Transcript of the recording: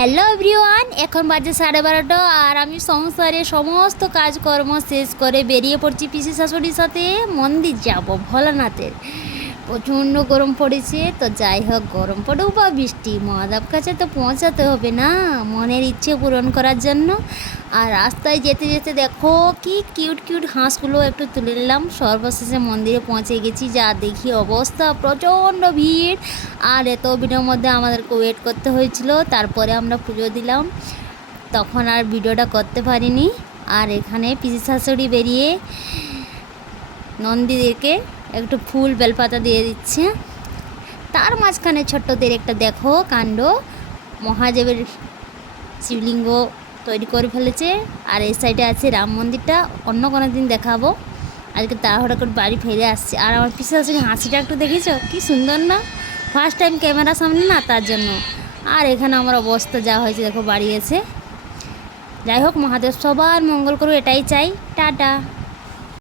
Hello everyone, এখন বাজে 12:30 আর আমি সংসারে সমস্ত কাজকর্ম শেষ করে বেরিয়ে পড়ছি পিসি শাশুড়ির সাথে মন্দির যাব ভোলানাথের। প্রচণ্ড গরম পড়েছে, তো যাই হোক গরম পড়ুক বা বৃষ্টি, মহাদেব কাছে তো পৌঁছাতে হবে না মনের ইচ্ছে পূরণ করার জন্য। আর রাস্তায় যেতে যেতে দেখো কি কিউট কিউট হাঁসগুলো একটু তুলে নিলাম। সর্বশেষে মন্দিরে পৌঁছে গেছি, যা দেখি অবস্থা, প্রচণ্ড ভিড়। আর এত ভিড়ের মধ্যে আমাদেরকে ওয়েট করতে হয়েছিল, তারপরে আমরা পুজো দিলাম, তখন আর ভিডিওটা করতে পারিনি। আর এখানে পিসি শাশুড়ি বেরিয়ে নন্দীদেরকে একটু ফুল বেলপাতা দিয়ে দিচ্ছে। তার মাঝখানে ছোট্টদের একটা দেখো কাণ্ড, মহাদেবের শিবলিঙ্গ তৈরি করে ফেলেছে। আর এই সাইডে আছে রাম মন্দিরটা, অন্য কোনো দিন দেখাবো। আজকে তাড়াহুড়া করে বাড়ি ফিরে আসছে। আর আমার পিসি শাশুড়ি হাসিটা একটু দেখেছো কি সুন্দর না, ফার্স্ট টাইম ক্যামেরার সামনে না, তার জন্য। আর এখানে আমার অবস্থা যা হয়েছে দেখো বাড়ি এসে। যাই হোক, মহাদেব সবার মঙ্গল করুক, এটাই চাই। টাটা।